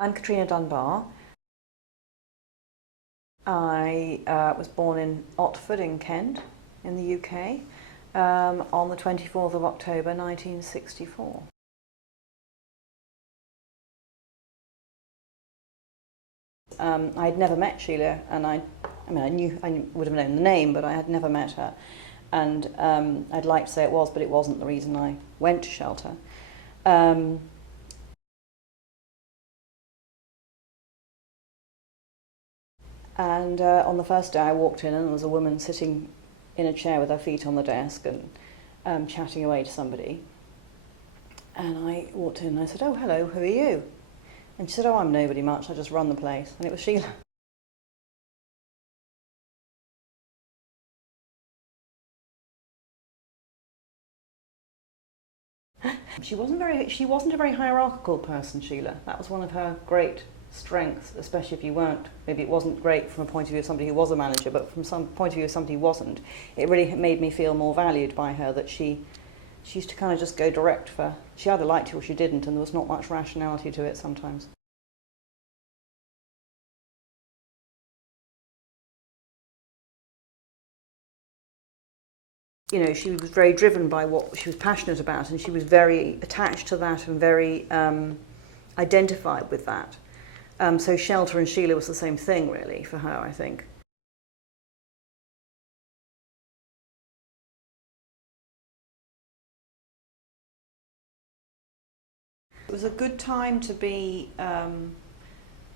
I'm Katrina Dunbar. I was born in Otford in Kent in the UK on the 24th of October 1964. I'd never met Sheila, and I would have known the name, but I had never met her. And I'd like to say it was, but it wasn't the reason I went to shelter. And on the first day I walked in and there was a woman sitting in a chair with her feet on the desk and chatting away to somebody. And I walked in and I said, "Oh, hello, who are you?" And she said, "Oh, I'm nobody much, I just run the place." And it was Sheila. She wasn't a very hierarchical person, Sheila. That was one of her great strengths, especially if you weren't. Maybe it wasn't great from a point of view of somebody who was a manager, but from some point of view of somebody who wasn't, it really made me feel more valued by her, that she used to kind of just go direct for, she either liked you or she didn't, and there was not much rationality to it sometimes. You know, she was very driven by what she was passionate about, and she was very attached to that and very identified with that. So Shelter and Sheila was the same thing, really, for her, I think. It was a good time to be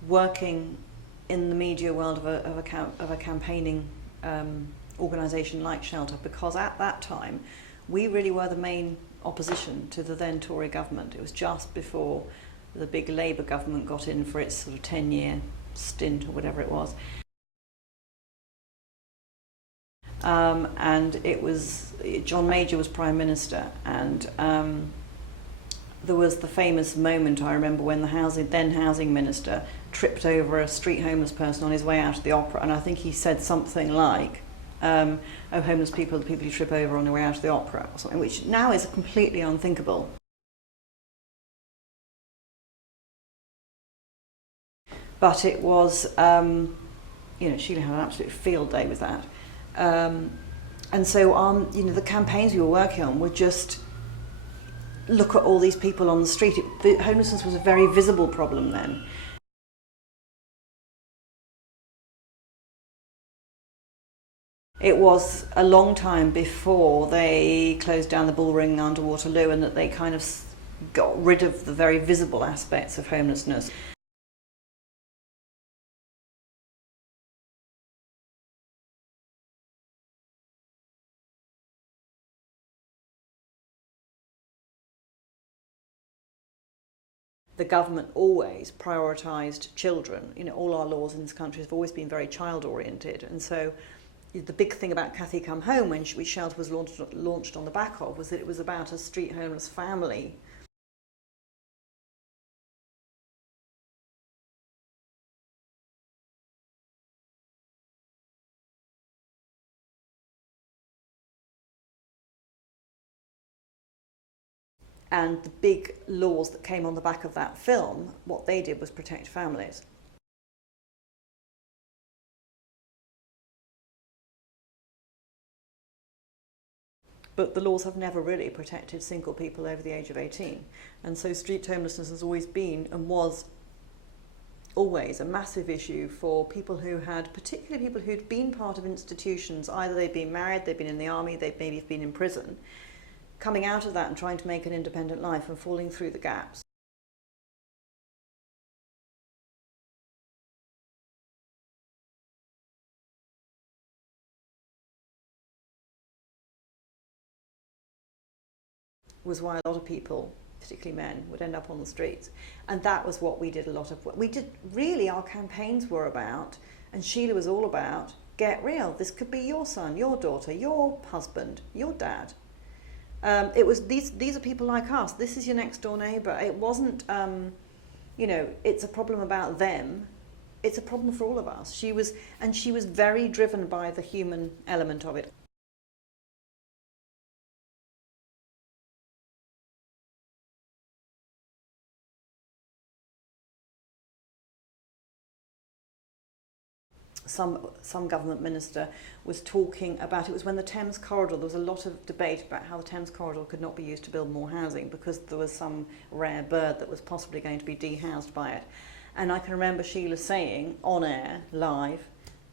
working in the media world of a campaigning organisation like Shelter, because at that time we really were the main opposition to the then Tory government. It was just before the big Labour government got in for its sort of 10-year stint or whatever it was. And it was John Major was Prime Minister, and there was the famous moment, I remember, when the then housing minister tripped over a street homeless person on his way out of the opera, and I think he said something like, "Oh, homeless people are the people you trip over on their way out of the opera," or something, which now is completely unthinkable. But it was, Sheila had an absolute field day with that. And so the campaigns we were working on were just look at all these people on the street. Homelessness was a very visible problem then. It was a long time before they closed down the Bullring under Waterloo, and that they kind of got rid of the very visible aspects of homelessness. The government always prioritised children. You know, all our laws in this country have always been very child oriented, and so the big thing about Cathy Come Home, when Shelter was launched on the back of, was that it was about a street homeless family. And the big laws that came on the back of that film, what they did was protect families. But the laws have never really protected single people over the age of 18. And so street homelessness has always been and was always a massive issue for people who had, particularly people who'd been part of institutions. Either they'd been married, they'd been in the army, they'd maybe been in prison, coming out of that and trying to make an independent life and falling through the gaps. Was why a lot of people, particularly men, would end up on the streets. And that was what we did a lot of. We did, really, our campaigns were about, and Sheila was all about, get real. This could be your son, your daughter, your husband, your dad. It was, these are people like us. This is your next door neighbour. It wasn't, it's a problem about them. It's a problem for all of us. She was very driven by the human element of it. some government minister was talking about, it was when the Thames corridor, there was a lot of debate about how the Thames corridor could not be used to build more housing because there was some rare bird that was possibly going to be dehoused by it. And I can remember Sheila saying on air, live,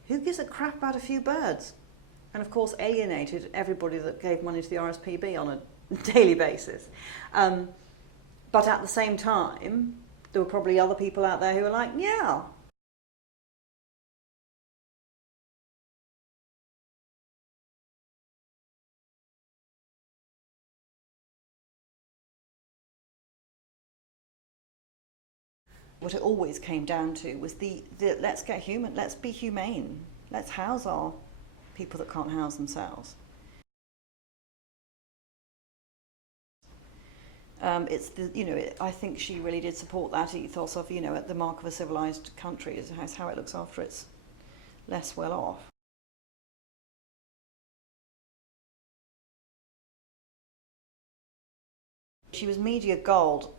who gives a crap about a few birds? And of course alienated everybody that gave money to the RSPB on a daily basis. But at the same time, there were probably other people out there who were like, yeah. What it always came down to was the let's get human, let's be humane, let's house our people that can't house themselves. It's the, I think she really did support that ethos of, at the mark of a civilized country is how it looks after its less well off. She was media gold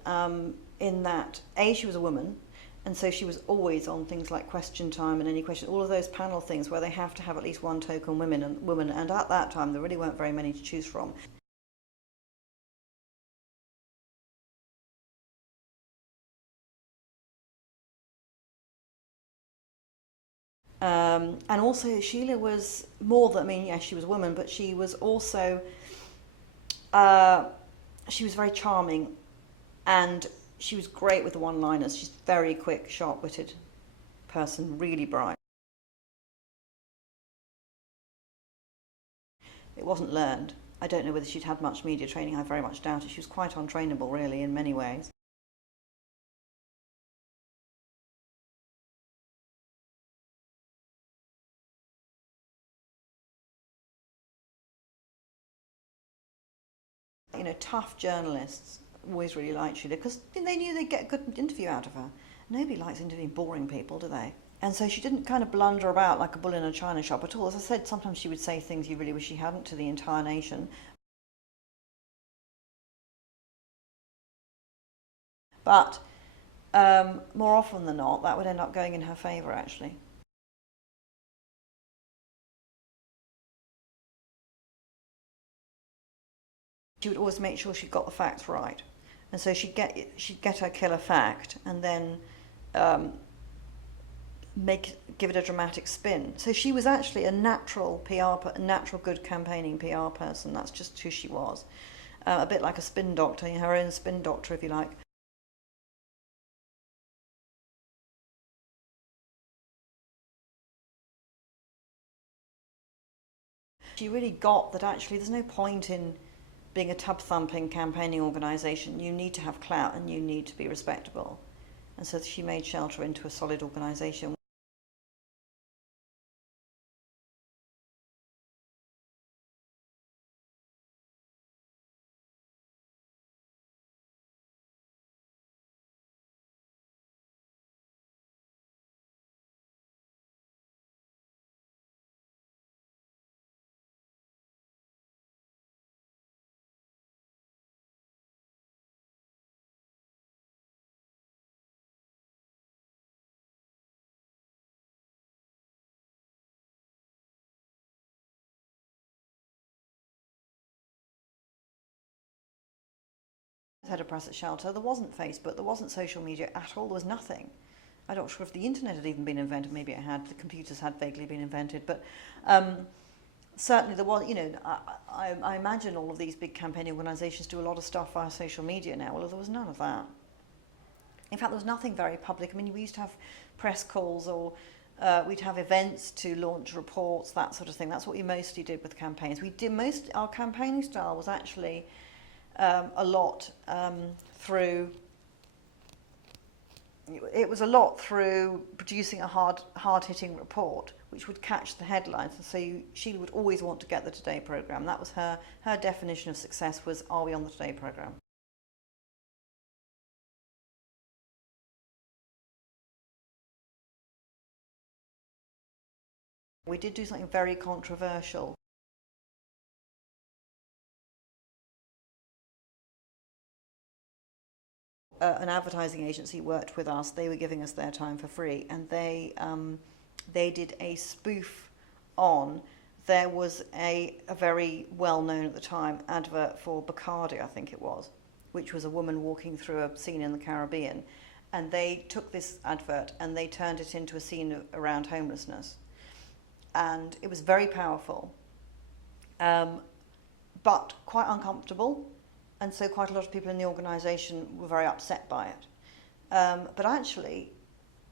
in that, A, she was a woman, and so she was always on things like Question Time and Any Question, all of those panel things where they have to have at least one token woman, and at that time there really weren't very many to choose from. And also Sheila was more than, yes, she was a woman, but she was also, she was very charming, and she was great with the one-liners. She's very quick, sharp-witted person, really bright. It wasn't learned. I don't know whether she'd had much media training. I very much doubt it. She was quite untrainable, really, in many ways. Tough journalists always really liked Sheila because they knew they'd get a good interview out of her. Nobody likes interviewing boring people, do they? And so she didn't kind of blunder about like a bull in a china shop at all. As I said, sometimes she would say things you really wish she hadn't to the entire nation. But more often than not, that would end up going in her favour, actually. She would always make sure she got the facts right. And so she'd get her killer fact and then give it a dramatic spin. So she was actually a natural good campaigning PR person. That's just who she was. A bit like a spin doctor, her own spin doctor, if you like. She really got that actually there's no point in being a tub-thumping campaigning organisation. You need to have clout and you need to be respectable. And so she made Shelter into a solid organisation. Head of press at Shelter, there wasn't Facebook, there wasn't social media at all, there was nothing. I'm not sure if the internet had even been invented, maybe it had, the computers had vaguely been invented, but certainly there was, I imagine all of these big campaigning organisations do a lot of stuff via social media now. Well, there was none of that. In fact, there was nothing very public. We used to have press calls or we'd have events to launch reports, that sort of thing. That's what we mostly did with campaigns. Our campaigning style was actually a lot through producing a hard-hitting report which would catch the headlines, and so Sheila would always want to get the Today programme. That was her definition of success, was, are we on the Today programme? We did do something very controversial. An advertising agency worked with us. They were giving us their time for free, and they they did a spoof on, there was a very well-known at the time advert for Bacardi, I think it was, which was a woman walking through a scene in the Caribbean. And they took this advert and they turned it into a scene around homelessness. And it was very powerful, but quite uncomfortable. And so quite a lot of people in the organisation were very upset by it. But actually,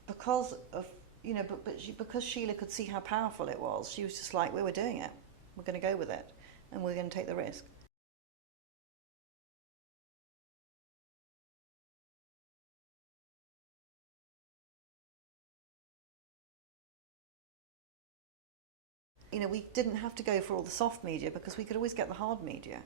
because of, because Sheila could see how powerful it was, she was just like, we're doing it. We're going to go with it. And we're going to take the risk. We didn't have to go for all the soft media because we could always get the hard media.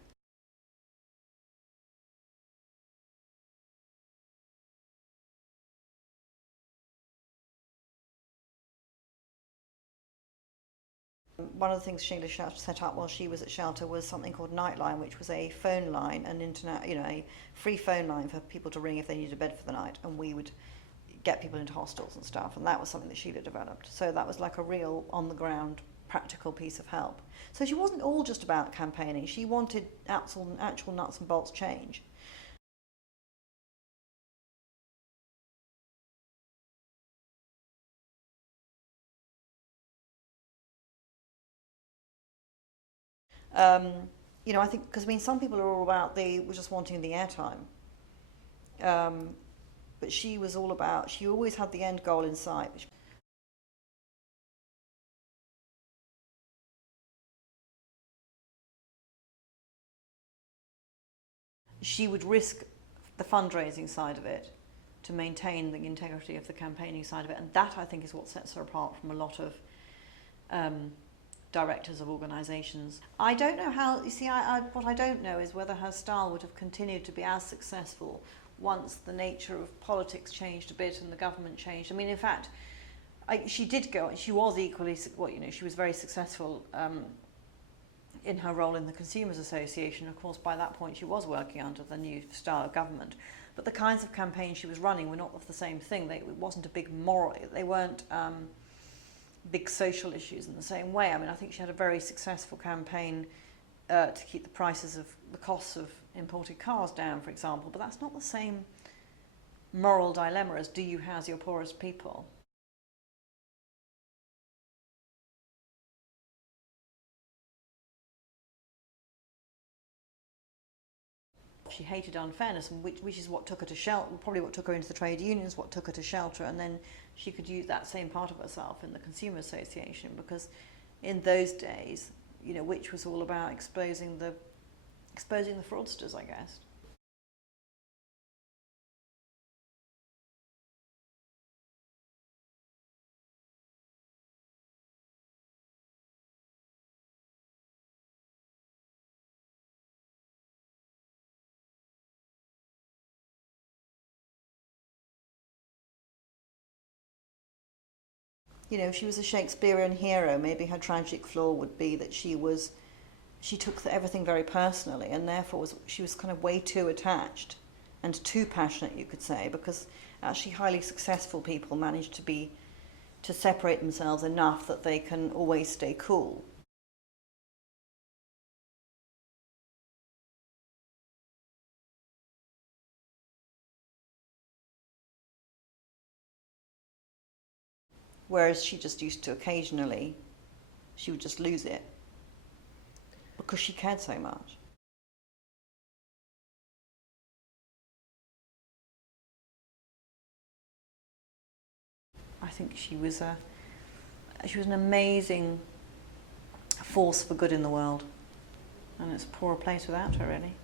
One of the things Sheila set up while she was at shelter was something called Nightline, which was a phone line, an internet, a free phone line for people to ring if they needed a bed for the night, and we would get people into hostels and stuff, and that was something that Sheila developed. So that was like a real on-the-ground practical piece of help. So she wasn't all just about campaigning, she wanted actual nuts and bolts change. I think, because some people are all about they were just wanting the airtime. But she was all about, she always had the end goal in sight. She would risk the fundraising side of it to maintain the integrity of the campaigning side of it, and that I think is what sets her apart from a lot of directors of organisations. I don't know how, what I don't know is whether her style would have continued to be as successful once the nature of politics changed a bit and the government changed. I mean, in fact, she was equally, she was very successful in her role in the Consumers Association. Of course, by that point she was working under the new style of government. But the kinds of campaigns she was running were not of the same thing. It wasn't a big moral, they weren't big social issues in the same way. I mean, I think she had a very successful campaign to keep the costs of imported cars down, for example, but that's not the same moral dilemma as do you house your poorest people. She hated unfairness, and which is what took her to shelter, probably what took her into the trade unions, what took her to shelter, and then she could use that same part of herself in the Consumer Association, because in those days, which was all about exposing the fraudsters, I guess. She was a Shakespearean hero. Maybe her tragic flaw would be that she took everything very personally, and therefore she was kind of way too attached and too passionate, you could say, because actually highly successful people manage to separate themselves enough that they can always stay cool. Whereas she just used to occasionally, she would just lose it because she cared so much. I think she was an amazing force for good in the world, and it's a poorer place without her, really.